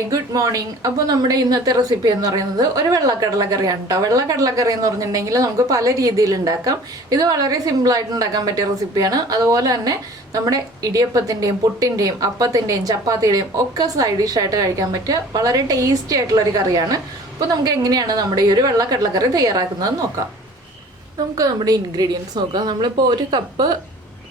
Hi good morning. അപ്പോൾ നമ്മുടെ ഇന്നത്തെ റെസിപ്പി എന്ന് പറയുന്നത് ഒരു വെള്ളക്കടലക്കറിയാണ് കേട്ടോ. വെള്ളക്കടലക്കറി എന്ന് പറഞ്ഞിട്ടുണ്ടെങ്കിൽ നമുക്ക് പല രീതിയിൽ ഉണ്ടാക്കാം. ഇത് വളരെ സിമ്പിളായിട്ട് ഉണ്ടാക്കാൻ പറ്റിയ റെസിപ്പിയാണ്. അതുപോലെ തന്നെ നമ്മുടെ ഇടിയപ്പത്തിൻ്റെയും പുട്ടിൻ്റെയും അപ്പത്തിൻ്റെയും ചപ്പാത്തിയുടെയും ഒക്കെ സൈഡ് ഡിഷായിട്ട് കഴിക്കാൻ പറ്റിയ വളരെ ടേസ്റ്റി ആയിട്ടുള്ളൊരു കറിയാണ്. അപ്പോൾ നമുക്ക് എങ്ങനെയാണ് നമ്മുടെ ഈ ഒരു വെള്ളക്കടലക്കറി തയ്യാറാക്കുന്നത് നോക്കാം. നമുക്ക് നമ്മുടെ ഇൻഗ്രീഡിയൻസ് നോക്കാം. നമ്മളിപ്പോൾ ഒരു കപ്പ്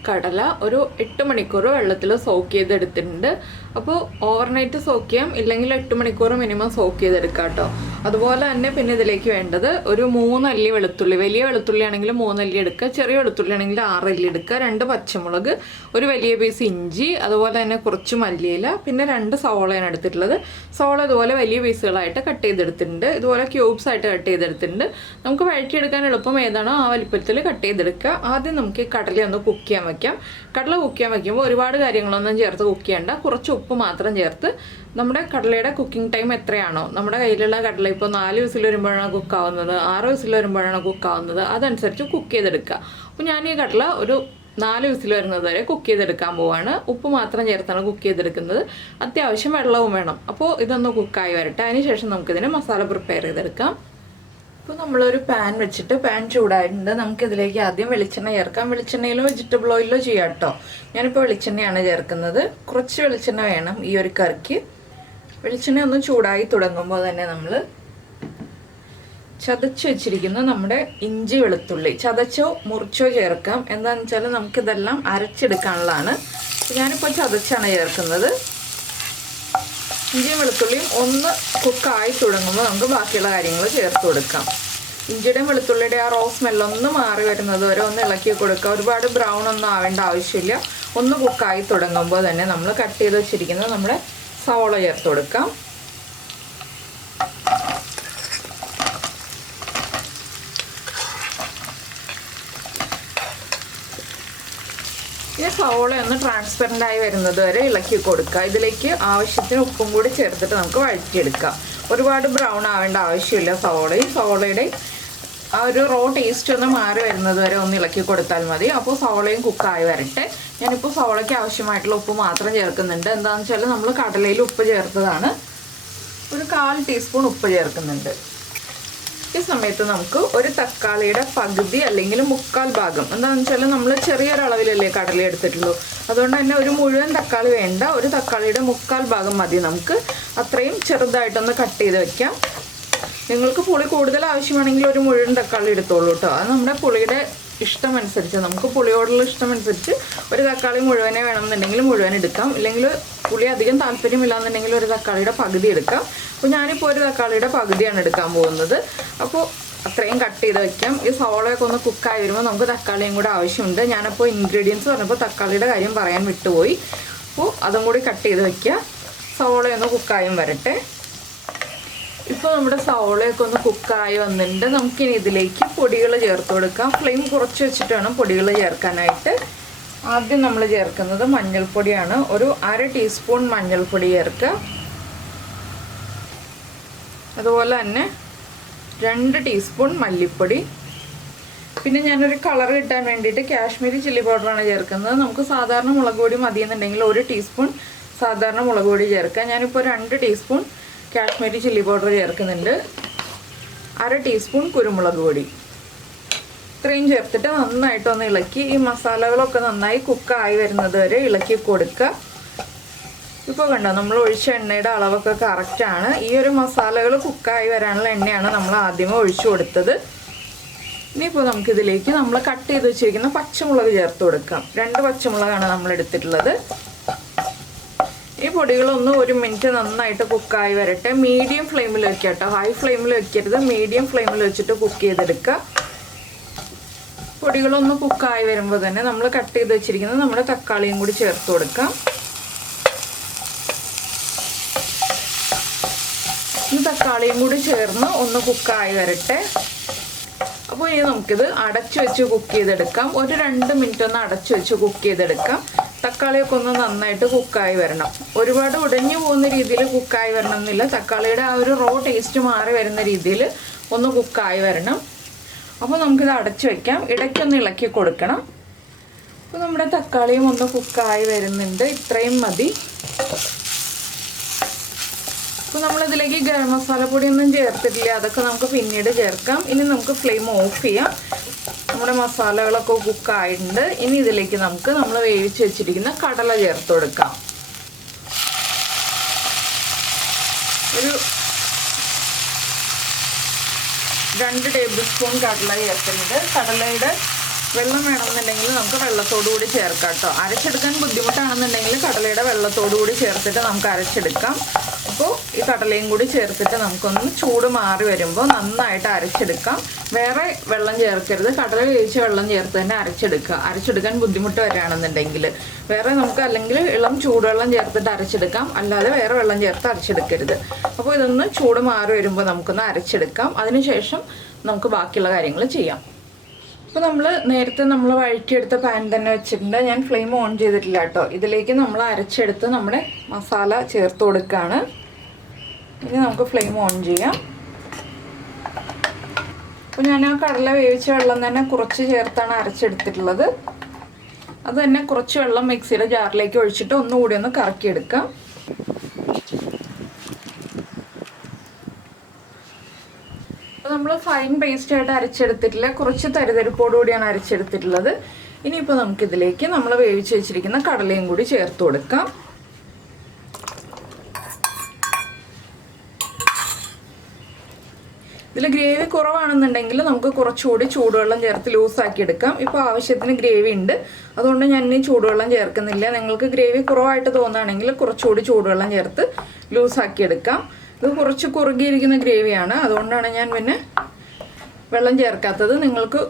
കടല ഒരു 8 മണിക്കൂർ വെള്ളത്തിൽ സോക്ക് ചെയ്തെടുത്തിട്ടുണ്ട്. അപ്പോൾ ഓവർനൈറ്റ് സോക്ക് ചെയ്യാം, ഇല്ലെങ്കിൽ 8 മണിക്കൂർ മിനിമം സോക്ക് ചെയ്തെടുക്കാം കേട്ടോ. അതുപോലെ തന്നെ പിന്നെ ഇതിലേക്ക് വേണ്ടത് ഒരു 3 അല്ലി വെളുത്തുള്ളി. വലിയ വെളുത്തുള്ളി ആണെങ്കിൽ 3 അല്ലി എടുക്കുക, ചെറിയ വെളുത്തുള്ളി ആണെങ്കിൽ 6 അല്ലി എടുക്കുക, 2 പച്ചമുളക്, ഒരു വലിയ പീസ് ഇഞ്ചി, അതുപോലെ തന്നെ കുറച്ച് മല്ലിയില, പിന്നെ 2 സവോളയാണ് എടുത്തിട്ടുള്ളത്. സവോള ഇതുപോലെ വലിയ പീസുകളായിട്ട് കട്ട് ചെയ്തെടുത്തിട്ടുണ്ട്, ഇതുപോലെ ക്യൂബ്സ് ആയിട്ട് കട്ട് ചെയ്തെടുത്തിട്ടുണ്ട്. നമുക്ക് വഴറ്റിയെടുക്കാൻ എളുപ്പം ഏതാണോ ആ വലിപ്പത്തിൽ കട്ട് ചെയ്തെടുക്കുക. ആദ്യം നമുക്ക് ഈ കടല ഒന്ന് കുക്ക് ചെയ്യാൻ വയ്ക്കാം. കടല കുക്ക് ചെയ്യാൻ വയ്ക്കുമ്പോൾ ഒരുപാട് കാര്യങ്ങളൊന്നും ചേർത്ത് കുക്ക് ചെയ്യേണ്ട, കുറച്ച് ഉപ്പ് മാത്രം ചേർത്ത് നമ്മുടെ കടലയുടെ കുക്കിംഗ് ടൈം എത്രയാണോ, നമ്മുടെ കയ്യിലുള്ള കടല ഇപ്പോൾ 4 വിസിൽ വരുമ്പോഴാണ് കുക്കാവുന്നത്, 6 വിസിൽ വരുമ്പോഴാണ് കുക്കാവുന്നത്, അതനുസരിച്ച് കുക്ക് ചെയ്തെടുക്കുക. അപ്പോൾ ഞാൻ ഈ കടല ഒരു 4 വിസിൽ വരുന്നത് വരെ കുക്ക് ചെയ്തെടുക്കാൻ പോവാണ്. ഉപ്പ് മാത്രം ചേർത്താണ് കുക്ക് ചെയ്തെടുക്കുന്നത്. അത്യാവശ്യം വെള്ളവും വേണം. അപ്പോൾ ഇതൊന്ന് കുക്കായി വരട്ടെ. അതിനുശേഷം നമുക്കിതിന് മസാല പ്രിപ്പയർ ചെയ്തെടുക്കാം. ഇപ്പോൾ നമ്മളൊരു പാൻ വെച്ചിട്ട് പാൻ ചൂടായിട്ടുണ്ട്. നമുക്കിതിലേക്ക് ആദ്യം വെളിച്ചെണ്ണ ചേർക്കാം. വെളിച്ചെണ്ണയിലോ വെജിറ്റബിൾ ഓയിലോ ചെയ്യാം കേട്ടോ. ഞാനിപ്പോൾ വെളിച്ചെണ്ണയാണ് ചേർക്കുന്നത്. കുറച്ച് വെളിച്ചെണ്ണ വേണം ഈ ഒരു കറിക്ക്. വെളിച്ചെണ്ണ ഒന്ന് ചൂടായി തുടങ്ങുമ്പോൾ തന്നെ നമ്മൾ ചതച്ച് വെച്ചിരിക്കുന്ന നമ്മുടെ ഇഞ്ചി വെളുത്തുള്ളി ചതച്ചോ മുറിച്ചോ ചേർക്കാം. എന്താണെന്ന് വെച്ചാൽ നമുക്കിതെല്ലാം അരച്ചെടുക്കാനുള്ളതാണ്. ഞാനിപ്പോൾ ചതച്ചാണ് ചേർക്കുന്നത്. ഇഞ്ചിയും വെളുത്തുള്ളിയും ഒന്ന് കുക്കായി തുടങ്ങുമ്പോൾ നമുക്ക് ബാക്കിയുള്ള കാര്യങ്ങൾ ചേർത്ത് കൊടുക്കാം. ഇഞ്ചിയുടെയും വെളുത്തുള്ളിയുടെ ആ റോ സ്മെല്ലൊന്ന് മാറി വരുന്നത് വരെ ഒന്ന് ഇളക്കി കൊടുക്കുക. ഒരുപാട് ബ്രൗൺ ഒന്നും ആവേണ്ട ആവശ്യമില്ല. ഒന്ന് കുക്കായി തുടങ്ങുമ്പോൾ തന്നെ നമ്മൾ കട്ട് ചെയ്ത് വെച്ചിരിക്കുന്നത് നമ്മുടെ സവോള ചേർത്ത് കൊടുക്കാം. ഇനി സവോള ഒന്ന് ട്രാൻസ്പെറൻ്റ് ആയി വരുന്നത് വരെ ഇളക്കി കൊടുക്കുക. ഇതിലേക്ക് ആവശ്യത്തിന് ഉപ്പും കൂടി ചേർത്തിട്ട് നമുക്ക് വഴറ്റിയെടുക്കാം. ഒരുപാട് ബ്രൗൺ ആവേണ്ട ആവശ്യമില്ല. സവോളയുടെ ആ ഒരു റോ ടേസ്റ്റ് ഒന്ന് മാറി വരുന്നത് വരെ ഒന്ന് ഇളക്കി കൊടുത്താൽ മതി. അപ്പോൾ സവോളയും കുക്കായി വരട്ടെ. ഞാനിപ്പോൾ സവോളയ്ക്ക് ആവശ്യമായിട്ടുള്ള ഉപ്പ് മാത്രം ചേർക്കുന്നുണ്ട്. എന്താണെന്ന് വെച്ചാൽ നമ്മൾ കടലയിൽ ഉപ്പ് ചേർത്തതാണ്. ഒരു 1/4 ടീസ്പൂൺ ഉപ്പ് ചേർക്കുന്നുണ്ട്. ഈ സമയത്ത് നമുക്ക് ഒരു തക്കാളിയുടെ പകുതി അല്ലെങ്കിൽ 1/4 ഭാഗം, എന്താണെന്ന് വെച്ചാൽ നമ്മൾ ചെറിയൊരളവിലല്ലേ കടല എടുത്തിട്ടുള്ളൂ, അതുകൊണ്ട് തന്നെ ഒരു മുഴുവൻ തക്കാളി വേണ്ട. ഒരു തക്കാളിയുടെ 1/4 ഭാഗം മതി നമുക്ക്. അത്രയും ചെറുതായിട്ടൊന്ന് കട്ട് ചെയ്ത് വെക്കാം. നിങ്ങൾക്ക് പുളി കൂടുതൽ ആവശ്യമാണെങ്കിൽ ഒരു മുഴുവൻ തക്കാളി എടുത്തോളൂ കേട്ടോ. അത് നമ്മുടെ പുളിയുടെ ഇഷ്ടമനുസരിച്ച്, നമുക്ക് പുളിയോടുള്ള ഇഷ്ടമനുസരിച്ച് ഒരു തക്കാളി മുഴുവനെ വേണമെന്നുണ്ടെങ്കിൽ മുഴുവൻ എടുക്കാം, ഇല്ലെങ്കിൽ പുളി അധികം താല്പര്യമില്ലാന്നുണ്ടെങ്കിൽ ഒരു തക്കാളിയുടെ പകുതി എടുക്കാം. അപ്പോൾ ഞാനിപ്പോൾ ഒരു തക്കാളിയുടെ പകുതിയാണ് എടുക്കാൻ പോകുന്നത്. അപ്പോൾ അത്രയും കട്ട് ചെയ്ത് വയ്ക്കാം. ഈ സവോളയൊക്കെ ഒന്ന് കുക്കായി വരുമ്പോൾ നമുക്ക് തക്കാളിയും കൂടെ ആവശ്യമുണ്ട്. ഞാനപ്പോൾ ഇൻഗ്രീഡിയൻസ് പറഞ്ഞപ്പോൾ തക്കാളിയുടെ കാര്യം പറയാൻ വിട്ടുപോയി. അപ്പോൾ അതും കൂടി കട്ട് ചെയ്ത് വയ്ക്കുക. സവോളയൊന്ന് കുക്കായും വരട്ടെ. ഇപ്പോൾ നമ്മുടെ സവോളയൊക്കെ ഒന്ന് കുക്കായി വന്നിട്ടുണ്ട്. നമുക്കിനി ഇതിലേക്ക് പൊടികൾ ചേർത്ത് കൊടുക്കാം. ഫ്ലെയിം കുറച്ച് വെച്ചിട്ട് വേണം പൊടികൾ ചേർക്കാനായിട്ട്. ആദ്യം നമ്മൾ ചേർക്കുന്നത് മഞ്ഞൾപ്പൊടിയാണ്. ഒരു 1/2 ടീസ്പൂൺ മഞ്ഞൾപ്പൊടി ചേർക്കുക. അതുപോലെ തന്നെ 2 ടീസ്പൂൺ മല്ലിപ്പൊടി. പിന്നെ ഞാനൊരു കളർ കിട്ടാൻ വേണ്ടിയിട്ട് കാശ്മീരി ചില്ലി പൗഡറാണ് ചേർക്കുന്നത്. നമുക്ക് സാധാരണ മുളക് പൊടി മതിയെന്നുണ്ടെങ്കിൽ 1 ടീസ്പൂൺ സാധാരണ മുളക് പൊടി ചേർക്കുക. ഞാനിപ്പോൾ 2 ടീസ്പൂൺ കാശ്മീരി ചില്ലി പൗഡർ ചേർക്കുന്നുണ്ട്. 1/2 ടീസ്പൂൺ കുരുമുളക് പൊടി. ഇത്രയും ചേർത്തിട്ട് നന്നായിട്ടൊന്ന് ഇളക്കി ഈ മസാലകളൊക്കെ നന്നായി കുക്കായി വരുന്നത് വരെ ഇളക്കി കൊടുക്കുക. ഇപ്പോൾ കണ്ടോ, നമ്മൾ ഒഴിച്ച എണ്ണയുടെ അളവൊക്കെ കറക്റ്റാണ്. ഈ ഒരു മസാലകൾ കുക്കായി വരാനുള്ള എണ്ണയാണ് നമ്മൾ ആദ്യമേ ഒഴിച്ചു കൊടുത്തത്. ഇനിയിപ്പോൾ നമുക്കിതിലേക്ക് നമ്മൾ കട്ട് ചെയ്ത് വെച്ചിരിക്കുന്ന പച്ചമുളക് ചേർത്ത് കൊടുക്കാം. 2 പച്ചമുളകാണ് നമ്മൾ എടുത്തിട്ടുള്ളത്. ഈ പൊടികളൊന്ന് 1 മിനിറ്റ് നന്നായിട്ട് കുക്കായി വരട്ടെ. മീഡിയം ഫ്ലെയിമിൽ വെക്കുക കേട്ടോ, ഹൈ ഫ്ലെയിമിൽ വെക്കരുത്. മീഡിയം ഫ്ലെയിമിൽ വെച്ചിട്ട് കുക്ക് ചെയ്തെടുക്കുക. പൊടികളൊന്ന് കുക്കായി വരുമ്പോൾ തന്നെ നമ്മൾ കട്ട് ചെയ്ത് വെച്ചിരിക്കുന്നത് നമ്മുടെ തക്കാളിയും കൂടി ചേർത്ത് കൊടുക്കാം. ഈ തക്കാളിയും കൂടി ചേർന്ന് ഒന്ന് കുക്കായി വരട്ടെ. അപ്പോൾ ഇനി നമുക്കിത് അടച്ചു വെച്ച് കുക്ക് ചെയ്തെടുക്കാം. ഒരു 2 മിനിറ്റ് ഒന്ന് അടച്ചു വെച്ച് കുക്ക് ചെയ്തെടുക്കാം. തക്കാളിയൊക്കെ ഒന്ന് നന്നായിട്ട് കുക്കായി വരണം. ഒരുപാട് ഉടഞ്ഞു പോകുന്ന രീതിയിൽ കുക്കായി വരണം എന്നില്ല. തക്കാളിയുടെ ആ ഒരു റോ ടേസ്റ്റ് മാറി വരുന്ന രീതിയിൽ ഒന്ന് കുക്കായി വരണം. അപ്പോൾ നമുക്കിത് അടച്ചു വയ്ക്കാം. ഇടയ്ക്കൊന്ന് ഇളക്കി കൊടുക്കണം. അപ്പോൾ നമ്മുടെ തക്കാളിയും ഒന്ന് കുക്കായി വരുന്നുണ്ട്. ഇത്രയും മതി. അപ്പോൾ നമ്മളിതിലേക്ക് ഗരം മസാല പൊടിയൊന്നും ചേർത്തിട്ടില്ല, അതൊക്കെ നമുക്ക് പിന്നീട് ചേർക്കാം. ഇനി നമുക്ക് ഫ്ലെയിം ഓഫ് ചെയ്യാം. നമ്മുടെ മസാലകളൊക്കെ കുക്കായിട്ടുണ്ട്. ഇനി ഇതിലേക്ക് നമുക്ക് നമ്മൾ വേവിച്ച് വെച്ചിരിക്കുന്ന കടല ചേർത്ത് കൊടുക്കാം. ഒരു 2 ടേബിൾ സ്പൂൺ കടല ചേർക്കുന്നത്. കടലയുടെ വെള്ളം വേണമെന്നുണ്ടെങ്കിൽ നമുക്ക് വെള്ളത്തോടു കൂടി ചേർക്കാം കേട്ടോ. അരച്ചെടുക്കാൻ ബുദ്ധിമുട്ടാണെന്നുണ്ടെങ്കിൽ കടലയുടെ വെള്ളത്തോടു കൂടി ചേർത്തിട്ട് നമുക്ക് അരച്ചെടുക്കാം. അപ്പോൾ ഈ കടലയും കൂടി ചേർത്തിട്ട് നമുക്കൊന്ന് ചൂട് മാറി വരുമ്പോൾ നന്നായിട്ട് അരച്ചെടുക്കാം. വേറെ വെള്ളം ചേർക്കരുത്, കടല വേവിച്ച വെള്ളം ചേർത്ത് തന്നെ അരച്ചെടുക്കുക. അരച്ചെടുക്കാൻ ബുദ്ധിമുട്ട് വരികയാണെന്നുണ്ടെങ്കിൽ വേറെ നമുക്ക് അല്ലെങ്കിൽ ഇളം ചൂടുവെള്ളം ചേർത്തിട്ട് അരച്ചെടുക്കാം, അല്ലാതെ വേറെ വെള്ളം ചേർത്ത് അരച്ചെടുക്കരുത്. അപ്പോൾ ഇതൊന്ന് ചൂട് മാറി വരുമ്പോൾ നമുക്കൊന്ന് അരച്ചെടുക്കാം. അതിനുശേഷം നമുക്ക് ബാക്കിയുള്ള കാര്യങ്ങൾ ചെയ്യാം. അപ്പോൾ നേരത്തെ നമ്മൾ വഴറ്റിയെടുത്ത പാൻ തന്നെ വെച്ചിട്ടുണ്ട്. ഞാൻ ഫ്ലെയിം ഓൺ ചെയ്തിട്ടില്ല കേട്ടോ. ഇതിലേക്ക് നമ്മൾ അരച്ചെടുത്ത് നമ്മുടെ മസാല ചേർത്ത് കൊടുക്കുകയാണ്. ഇനി നമുക്ക് ഫ്ലെയിം ഓൺ ചെയ്യാം. അപ്പോൾ ഞാൻ ആ കടല വേവിച്ച വെള്ളം തന്നെ കുറച്ച് ചേർത്താണ് അരച്ചെടുത്തിട്ടുള്ളത്. അത് തന്നെ കുറച്ച് വെള്ളം മിക്സിയുടെ ജാറിലേക്ക് ഒഴിച്ചിട്ട് ഒന്നുകൂടി ഒന്ന് കറക്കിയെടുക്കാം. നമ്മൾ ഫൈൻ പേസ്റ്റ് ആയിട്ട് അരച്ചെടുത്തിട്ടില്ല, കുറച്ച് തരിതരിപ്പോടുകൂടിയാണ് അരച്ചെടുത്തിട്ടുള്ളത്. ഇനിയിപ്പോൾ നമുക്കിതിലേക്ക് നമ്മൾ വേവിച്ച് വെച്ചിരിക്കുന്ന കടലയും കൂടി ചേർത്ത് കൊടുക്കാം. ഇതിൽ ഗ്രേവി കുറവാണെന്നുണ്ടെങ്കിൽ നമുക്ക് കുറച്ചുകൂടി ചൂടുവെള്ളം ചേർത്ത് ലൂസാക്കി എടുക്കാം. ഇപ്പോൾ ആവശ്യത്തിന് ഗ്രേവി ഉണ്ട്, അതുകൊണ്ട് ഞാൻ ഇനി ചൂടുവെള്ളം ചേർക്കുന്നില്ല. നിങ്ങൾക്ക് ഗ്രേവി കുറവായിട്ട് തോന്നുകയാണെങ്കിൽ കുറച്ചുകൂടി ചൂടുവെള്ളം ചേർത്ത് ലൂസാക്കി എടുക്കാം. ഇത് കുറച്ച് കുറുകിയിരിക്കുന്ന ഗ്രേവിയാണ്, അതുകൊണ്ടാണ് ഞാൻ പിന്നെ വെള്ളം ചേർക്കാത്തത്. നിങ്ങൾക്ക്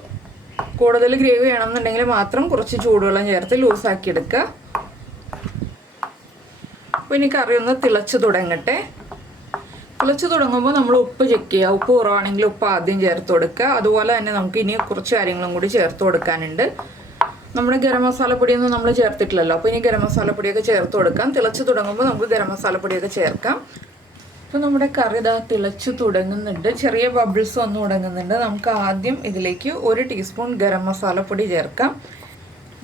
കൂടുതൽ ഗ്രേവി വേണമെന്നുണ്ടെങ്കിൽ മാത്രം കുറച്ച് ചൂടുവെള്ളം ചേർത്ത് ലൂസാക്കി എടുക്കുക. അപ്പോൾ ഇനി കറി ഒന്ന് തിളച്ച് തുടങ്ങട്ടെ. തിളച്ച് തുടങ്ങുമ്പോൾ നമ്മൾ ഉപ്പ് ചെക്ക് ചെയ്യുക. ഉപ്പ് കുറവാണെങ്കിൽ ഉപ്പ് ആദ്യം ചേർത്ത് കൊടുക്കുക. അതുപോലെ തന്നെ നമുക്ക് ഇനി കുറച്ച് കാര്യങ്ങളും കൂടി ചേർത്ത് കൊടുക്കാനുണ്ട്. നമ്മുടെ ഗരം മസാലപ്പൊടിയൊന്നും നമ്മൾ ചേർത്തിട്ടില്ലല്ലോ, അപ്പോൾ ഇനി ഗരം മസാലപ്പൊടിയൊക്കെ ചേർത്ത് കൊടുക്കാം. തിളച്ച് തുടങ്ങുമ്പോൾ നമുക്ക് ഗരം മസാലപ്പൊടിയൊക്കെ ചേർക്കാം. അപ്പോൾ നമ്മുടെ കറി ഇതാ തിളച്ച് തുടങ്ങുന്നുണ്ട്, ചെറിയ ബബിൾസ് വന്ന് തുടങ്ങുന്നുണ്ട്. നമുക്ക് ആദ്യം ഇതിലേക്ക് 1 ടീസ്പൂൺ ഗരം മസാലപ്പൊടി ചേർക്കാം.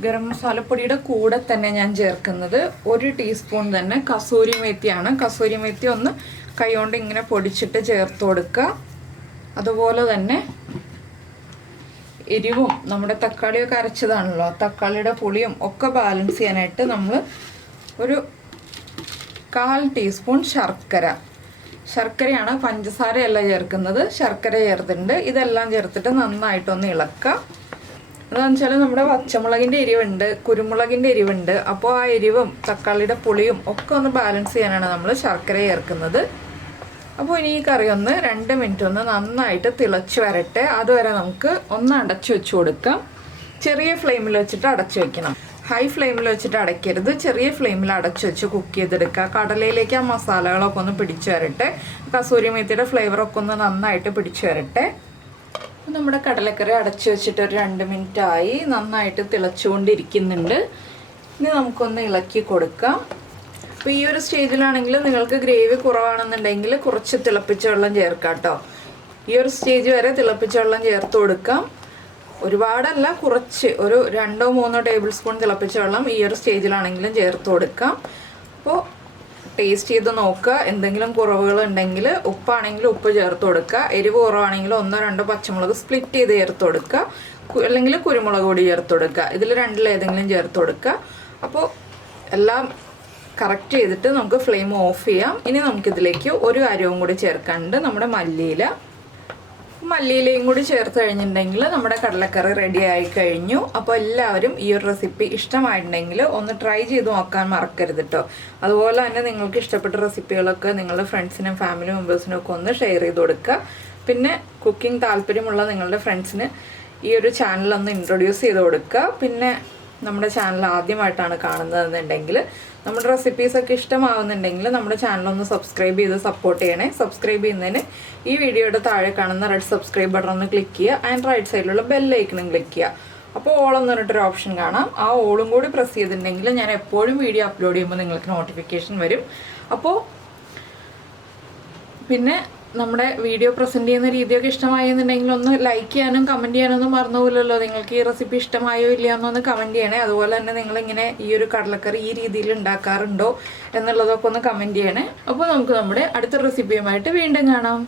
ഗരം മസാലപ്പൊടിയുടെ കൂടെ തന്നെ ഞാൻ ചേർക്കുന്നത് 1 ടീസ്പൂൺ തന്നെ കസൂരി മേത്തിയാണ്. കസൂരി മേത്തി ഒന്ന് കൈകൊണ്ട് ഇങ്ങനെ പൊടിച്ചിട്ട് ചേർത്ത് കൊടുക്കുക. അതുപോലെ തന്നെ എരിവും നമ്മുടെ തക്കാളിയൊക്കെ അരച്ചതാണല്ലോ, തക്കാളിയുടെ പുളിയും ഒക്കെ ബാലൻസ് ചെയ്യാനായിട്ട് നമ്മൾ ഒരു 1/4 ടീസ്പൂൺ ശർക്കരയാണ്, പഞ്ചസാരയല്ല ചേർക്കുന്നത്, ശർക്കര ചേർത്തിട്ടുണ്ട്. ഇതെല്ലാം ചേർത്തിട്ട് നന്നായിട്ടൊന്ന് ഇളക്കുക. എന്താണെന്ന് വെച്ചാൽ നമ്മുടെ പച്ചമുളകിൻ്റെ എരിവുണ്ട്, കുരുമുളകിൻ്റെ എരിവുണ്ട്. അപ്പോൾ ആ എരിവും തക്കാളിയുടെ പുളിയും ഒക്കെ ഒന്ന് ബാലൻസ് ചെയ്യാനാണ് നമ്മൾ ശർക്കര ചേർക്കുന്നത്. അപ്പോൾ ഇനി ഈ കറി ഒന്ന് 2 മിനിറ്റ് ഒന്ന് നന്നായിട്ട് തിളച്ച് വരട്ടെ. അതുവരെ നമുക്ക് ഒന്ന് അടച്ചു വെച്ച് കൊടുക്കാം. ചെറിയ ഫ്ലെയിമിൽ വെച്ചിട്ട് അടച്ചു വെക്കണം, ഹൈ ഫ്ലെയിമിൽ വെച്ചിട്ട് അടയ്ക്കരുത്. ചെറിയ ഫ്ലെയിമിൽ അടച്ചു വെച്ച് കുക്ക് ചെയ്തെടുക്കുക. കടലയിലേക്ക് ആ മസാലകളൊക്കെ ഒന്ന് പിടിച്ചു വരട്ടെ, കസൂരി മേത്തിയുടെ ഫ്ലേവറൊക്കെ ഒന്ന് നന്നായിട്ട് പിടിച്ചു വരട്ടെ. നമ്മുടെ കടലക്കറി അടച്ചു വെച്ചിട്ട് ഒരു 2 മിനിറ്റ് ആയി, നന്നായിട്ട് തിളച്ചുകൊണ്ടിരിക്കുന്നുണ്ട്. ഇനി നമുക്കൊന്ന് ഇളക്കി കൊടുക്കാം. അപ്പോൾ ഈ ഒരു സ്റ്റേജിലാണെങ്കിൽ നിങ്ങൾക്ക് ഗ്രേവി കുറവാണെന്നുണ്ടെങ്കിൽ കുറച്ച് തിളപ്പിച്ച വെള്ളം ചേർക്കാം കേട്ടോ. ഈ ഒരു സ്റ്റേജ് വരെ തിളപ്പിച്ച വെള്ളം ചേർത്ത് കൊടുക്കാം. ഒരുപാടല്ല, കുറച്ച് ഒരു 2-3 ടേബിൾ സ്പൂൺ തിളപ്പിച്ച വെള്ളം ഈ ഒരു സ്റ്റേജിലാണെങ്കിലും ചേർത്ത് കൊടുക്കാം. അപ്പോൾ ടേസ്റ്റ് ചെയ്ത് നോക്കുക. എന്തെങ്കിലും കുറവുകൾ ഉണ്ടെങ്കിൽ ഉപ്പാണെങ്കിൽ ഉപ്പ് ചേർത്ത് കൊടുക്കുക. എരിവ് കുറവാണെങ്കിൽ 1-2 പച്ചമുളക് സ്പ്ലിറ്റ് ചെയ്ത് ചേർത്ത് കൊടുക്കുക, അല്ലെങ്കിൽ കുരുമുളക് പൊടി ചേർത്ത് കൊടുക്കുക. ഇതിൽ രണ്ടിലേതെങ്കിലും ചേർത്ത് കൊടുക്കുക. അപ്പോൾ എല്ലാം കറക്റ്റ് ചെയ്തിട്ട് നമുക്ക് ഫ്ലെയിം ഓഫ് ചെയ്യാം. ഇനി നമുക്കിതിലേക്ക് ഒരു കാര്യവും കൂടി ചേർക്കാനുണ്ട്, നമ്മുടെ മല്ലിയിലയും കൂടി ചേർത്ത് കഴിഞ്ഞിട്ടുണ്ടെങ്കിൽ നമ്മുടെ കടലക്കറി റെഡി ആയി കഴിഞ്ഞു. അപ്പോൾ എല്ലാവരും ഈ ഒരു റെസിപ്പി ഇഷ്ടമായിട്ടുണ്ടെങ്കിൽ ഒന്ന് ട്രൈ ചെയ്ത് നോക്കാൻ മറക്കരുത് കേട്ടോ. അതുപോലെ തന്നെ നിങ്ങൾക്ക് ഇഷ്ടപ്പെട്ട റെസിപ്പികളൊക്കെ നിങ്ങളുടെ ഫ്രണ്ട്സിനും ഫാമിലി മെമ്പേഴ്സിനും ഒക്കെ ഒന്ന് ഷെയർ ചെയ്ത് കൊടുക്കുക. പിന്നെ കുക്കിംഗ് താല്പര്യമുള്ള നിങ്ങളുടെ ഫ്രണ്ട്സിന് ഈ ഒരു ചാനലൊന്ന് ഇൻട്രൊഡ്യൂസ് ചെയ്ത് കൊടുക്കുക. പിന്നെ നമ്മുടെ ചാനൽ ആദ്യമായിട്ടാണ് കാണുന്നതെന്നുണ്ടെങ്കിൽ, നമ്മുടെ റെസിപ്പീസൊക്കെ ഇഷ്ടമാവുന്നുണ്ടെങ്കിൽ നമ്മുടെ ചാനലൊന്ന് സബ്സ്ക്രൈബ് ചെയ്ത് സപ്പോർട്ട് ചെയ്യണേ. സബ്സ്ക്രൈബ് ചെയ്യുന്നതിന് ഈ വീഡിയോയുടെ താഴെ കാണുന്ന റെഡ് സബ്സ്ക്രൈബ് ബട്ടൺ ഒന്ന് ക്ലിക്ക് ചെയ്യുക. ആൻഡ് റൈറ്റ് സൈഡിലുള്ള ബെല്ലൈക്കണും ക്ലിക്ക് ചെയ്യുക. അപ്പോൾ ഓൾ എന്ന് പറഞ്ഞിട്ടൊരു ഓപ്ഷൻ കാണാം. ആ ഓളും കൂടി പ്രസ് ചെയ്തിട്ടുണ്ടെങ്കിൽ ഞാൻ എപ്പോഴും വീഡിയോ അപ്ലോഡ് ചെയ്യുമ്പോൾ നിങ്ങൾക്ക് നോട്ടിഫിക്കേഷൻ വരും. അപ്പോൾ പിന്നെ നമ്മുടെ വീഡിയോ പ്രസൻറ്റ് ചെയ്യുന്ന രീതിയൊക്കെ ഇഷ്ടമായെന്നുണ്ടെങ്കിൽ ഒന്ന് ലൈക്ക് ചെയ്യാനും കമൻറ്റ് ചെയ്യാനൊന്നും മറന്നുപോലല്ലോ. നിങ്ങൾക്ക് ഈ റെസിപ്പി ഇഷ്ടമായോ ഇല്ലയോ എന്നൊന്ന് കമൻറ്റ് ചെയ്യണേ. അതുപോലെ തന്നെ നിങ്ങളിങ്ങനെ ഈ ഒരു കടലക്കറി ഈ രീതിയിൽ ഉണ്ടാക്കാറുണ്ടോ എന്നുള്ളതൊക്കെ ഒന്ന് കമൻറ്റ് ചെയ്യണേ. അപ്പോൾ നമുക്ക് നമ്മുടെ അടുത്ത റെസിപ്പിയുമായിട്ട് വീണ്ടും കാണാം.